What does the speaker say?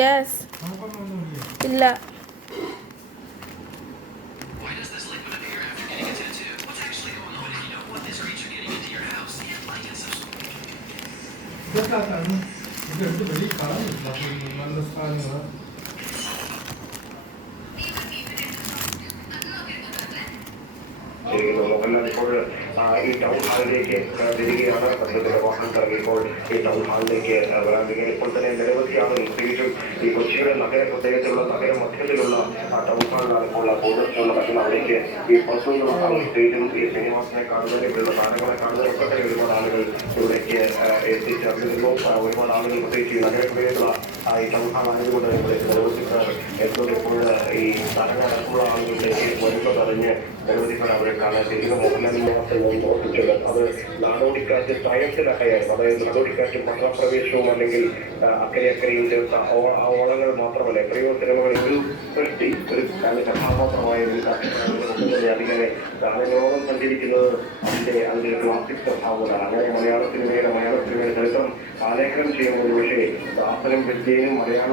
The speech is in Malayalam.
യെസ് ഇല്ല. ഇപ്പോൾ ഈ ടൗൺ ഹാളിലേക്ക് വരികയാണ്. ബന്ധത്തിന്റെ വാഹനം ഇറങ്ങിയപ്പോൾ ഈ ടൗൺ ഹാളിലേക്ക് വരാൻ തുടങ്ങി. ഇപ്പോൾ തന്നെ നിരവധി ആളുകൾ, പ്രത്യേകിച്ചും ഈ കൊച്ചിയുടെ നഗര പ്രദേശത്തുള്ള നഗര മധ്യത്തിലുള്ള ടൗൺ ഹാളിലാണ് ഇപ്പോൾ പോകുന്നത്. അവിടേക്ക് ഈ പുറത്തുനിന്നുള്ള ആളുകൾ, പ്രത്യേകിച്ചും ഈ ശ്രീനിവാസനെ കാണുന്നതിന്, ഇവിടെയുള്ള താരങ്ങളെ കാണുന്നതിനൊക്കെ തന്നെ ഒരുപാട് ആളുകൾ ഇവിടേക്ക് എത്തിച്ചേർന്നിരുന്നു. ഒരുപാട് ആളുകൾ, പ്രത്യേകിച്ച് ഈ നഗരപ്രദേശത്തുള്ള ഈ ടൗൺ ഹാൾ ആയതുകൊണ്ട് ഇവിടേക്ക് നിരവധി പേർ എത്തുന്നത്. ഇപ്പോൾ ഈ താരങ്ങളടക്കമുള്ള ആളുകളിലേക്ക് വരുന്നത് അറിഞ്ഞ് നിരവധി പേർ അവരെ കാണാൻ ശരിക്കും മോഹൻലാലിന്റെ ഓർപ്പിച്ചത് അത് നാടോടിക്കാറ്റ് സയൻസിലൊക്കെയായിരുന്നു. അതായത് നാടോടിക്കാറ്റും പത്രപ്രവേശവും അല്ലെങ്കിൽ അക്കരെ അക്കരയും ചേർത്ത ആ ഓളങ്ങൾ മാത്രമല്ല, എത്രയോ സിനിമകളിൽ ഒരു സൃഷ്ടി, ഒരു കഥാപാത്രമായ ഒരു കാറ്റുകാരനെ അതിങ്ങനെ ഗാനങ്ങളോളം സഞ്ചരിക്കുന്നത് അതിന്റെ ഒരു ക്ലാസിക് സ്വഭാവമാണ്. അങ്ങനെ മലയാള സിനിമയുടെ ചരിത്രം ആലേഖനം ചെയ്യുമ്പോൾ പക്ഷേ ദാസനും വിദ്യയും മലയാള